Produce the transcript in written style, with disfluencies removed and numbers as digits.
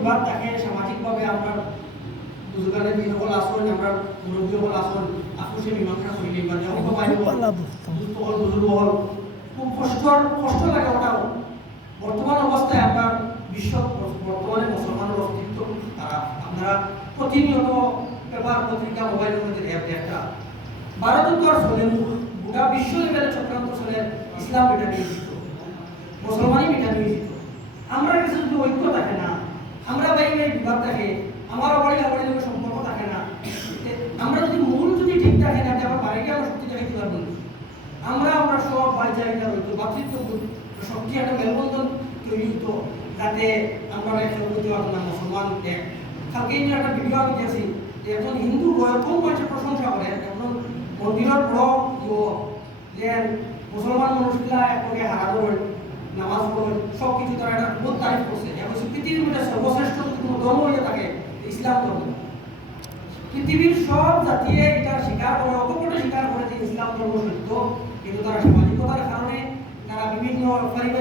বিবাদ থাকে সামাজিকভাবে আমরা বুজুর্গানের দিন সকল আসন আমরা মুরব্বী সকল আসন আপুসে মীমাংসা করি বা দেহ বুজুর্গ হল খুব কষ্ট লাগে ওটাও বর্তমান অবস্থায় আমরা বিশ্ব বর্তমানে মুসলমানের অস্তিত্ব তারা আপনারা প্রতিনিয়ত পেপার পত্রিকা মোবাইলের মধ্যে একটা ভারতের তো আর চলেন গোটা বিশ্ব লেভেলে চক্রান্ত চলে ইসলাম এটা নিয়ে দিত মুসলমানই এটা নিয়ে দিত আমরা কাছে যদি ঐক্য থাকে না আমরা বাইরে বিবাদ থাকে আমার বাড়ি আমার লোকের সম্পর্ক থাকে না আমরা যদি মূল যদি ঠিক থাকে না আমার বাড়িকে আমরা শক্তি দেখাইতে পারবো আমরা সব বাড়ি জায়গা হইতো ভাতৃত্ব শক্তি একটা মেলবন্ধন তৈরি হতো যাতে আমরা একটা বলতে পারবো না মুসলমান এক কালকে একটা ভিডিও আমি দেখছি যে একজন হিন্দু কোন মানুষের প্রশংসা করে একজন মন্দিরের বড় যুবক যে মুসলমান মানুষগুলা এককে হারা করেন নামাজ পড়েন সব কিছু তারা একটা বহুত তারিফ করছে এখন পৃথিবীর মধ্যে সর্বশ্রেষ্ঠ কোনো ধর্ম হয়ে থাকে ইসলাম ধর্ম পৃথিবীর সব জাতি এটা স্বীকার করে অকপটে স্বীকার করে যে ইসলাম ধর্ম সত্য কিন্তু তারা সামাজিকতার কারণে তারা বিভিন্ন